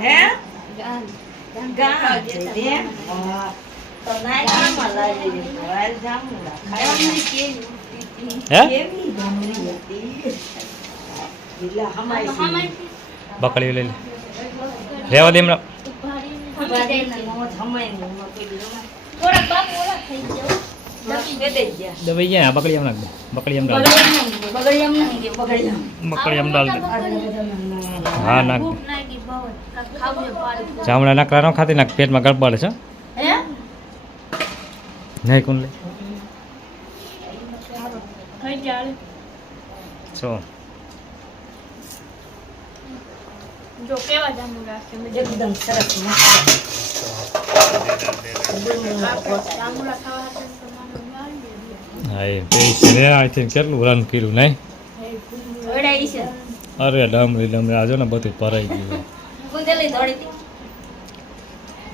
હે ગામ છે તો નાઈ ગામમાં લાવી વાલ જામુડા ખાવાની કેવી જામુડી હતી એટલે હમાઈ બકડી લઈ લે લેવા દે હમણાં દબાઈ ગયા બકડી એમ નાખ દે બકડી એમ ડાલ બકડી એમ ડાલ દે હા નાખ જામડા નાકરા ન ખાતી નાખ પેટમાં ગડબડ છે નહીં કોણ લે છો જો કેવા જામુડા છે એકદમ સરસ જામુડા ખાવા હા એ છે આઈ થિંક કેટલું રન કર્યું નહીં અરે ડમરી આજો ને બધું ભરાઈ ગયું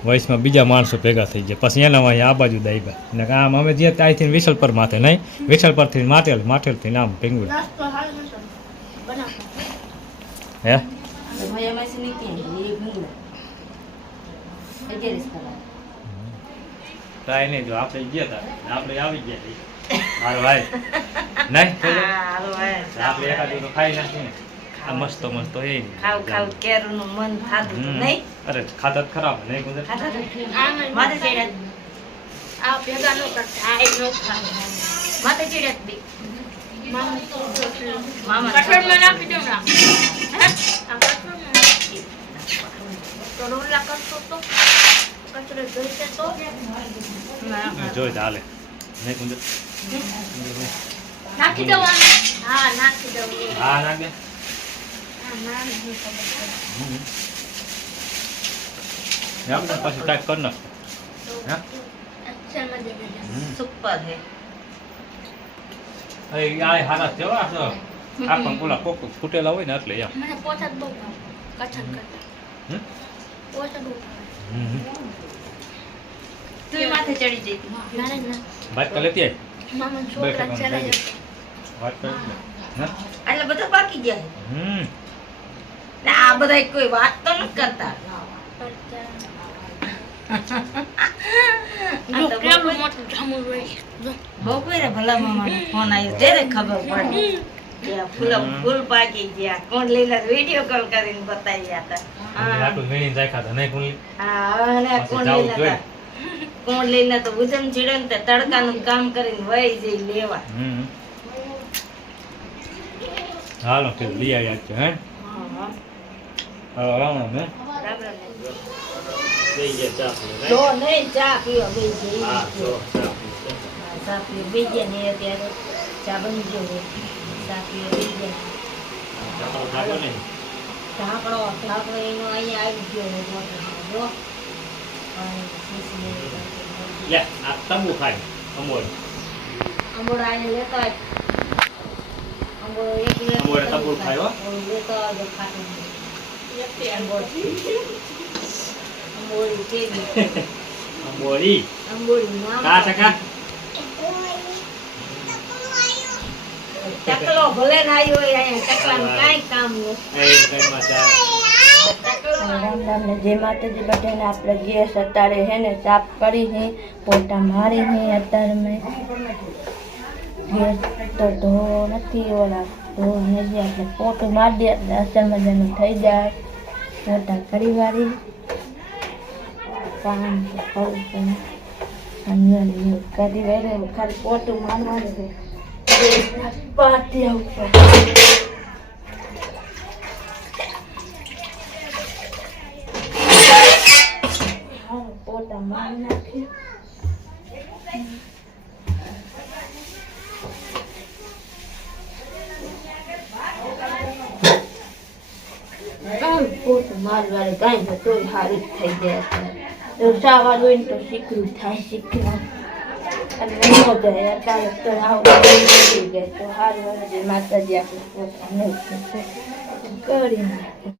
વયસમાં બીજા માણસો ભેગા થઈ ગયા પછી એના અહીં આ બાજુ દાઈબા ને આમ અમે જે ત્યાંથી વિસલ પર માથે નહીં વિસલ પરથી માથેલથી નામ પેંગું હે કાંઈ નહીં જો આપણે ગયા હતા આપણે આવી ગયા મારો ભાઈ નહીં આપણે એકાદું તો ખાઈ નાખીએ આ મસ્ત એ ખાવ ખાવ કેરનું મન થાતું નહીં અરે ખાતા જ ખરાબ નહીં ગુંદર માથે ચડ્યા આ ભેગા નો કરતા આ નો ખાય માથે ચડ્યા બી મામા કઠોળમાં નાખી દઉં ના હે આ કઠોળમાં નાખી તો રોલા કરતો તો કચરો જોઈશે તો જોઈ ચાલે નહીં ગુંદર નાખી દઉં હા નાખી દઉં હા નાખ દે આપણે પછી ટાઈપ કર નાખ સુપર હે આ હારા કેવા છે આ પણ પેલા કોક ફૂટેલા હોય ને એટલે એમ મને પોતા બહુ કચન કરતા પોતા બહુ તું માથે ચડી જઈ ના ના વાત કરી લેતી આય મામા છોકરા ચલાય વાત કરી લે એટલે બધા બાકી ગયા આ બધા કોઈ વાત તો નથી કરતા કેવું મોટું જામું હોય બપોરે ભલા મામાનો ફોન આવ્યો ત્યારે ખબર પડી કે આ ફૂલ પાકી ગયા કોણ લીલા વિડીયો કોલ કરીને બતાવ્યા હતા આટલું મેણી રાખ્યા હતા નહીં કોણ હા અને કોણ લીલા કોણ લીલા તો ઉજમ ચીડે ને તે તડકાનું કામ કરીને વહી જઈ લેવા હાલો કે લઈ આવ્યા છે હે રામ રામ હે લઈ ગયા ચા પીવા જો નહીં ચા પીવા બે જઈ હા તો ચા પીવા બે ગયા ને અત્યારે ચા બની ગયો ચા પીવા બે ગયા ચાપડો ખાયો નહીં ઢાંકણો એનો અહીંયા આવી ગયો જો લે આ તંબુ ખાય અમોલ અંબોડ આને લેતો આય અંબોડ એક અમોલ તંબુ ખાયો લેતો આવજો ખાતું અંબોડ કેવી અંબોડી અંબોડી નામ કા ટકા ચકલો ભલે ના આવ્યો હોય અહીંયા ચકલાનું કાંઈ કામ નથી એ ઘરમાં ચા રામ રામ ને જય માતાજી બધાને આપણે ગેસ અત્યારે હે ને સાફ કરી હે પોતા મારી હે અત્યારે મેં ગેસ તો ધો નથી ઓલા ધો હજી આપણે પોતું મારી દે એટલે અસર મજાનું થઈ જાય પોતા કરી વાળી કામ તો કરવું પણ કરી વાળે ખાલી પોતું મારવાનું છે પાટિયા ઉપર પોતા મારી નાખી પોતું મારવાળી કાંઈ તોય સારું જ થઈ જાય ચાવા જોઈને તો શીખવું થાય શીખવા અને ન જાય અત્યારે તો આવું થઈ જાય તો સારું માતાજી આપણે પોતા કરી નાખે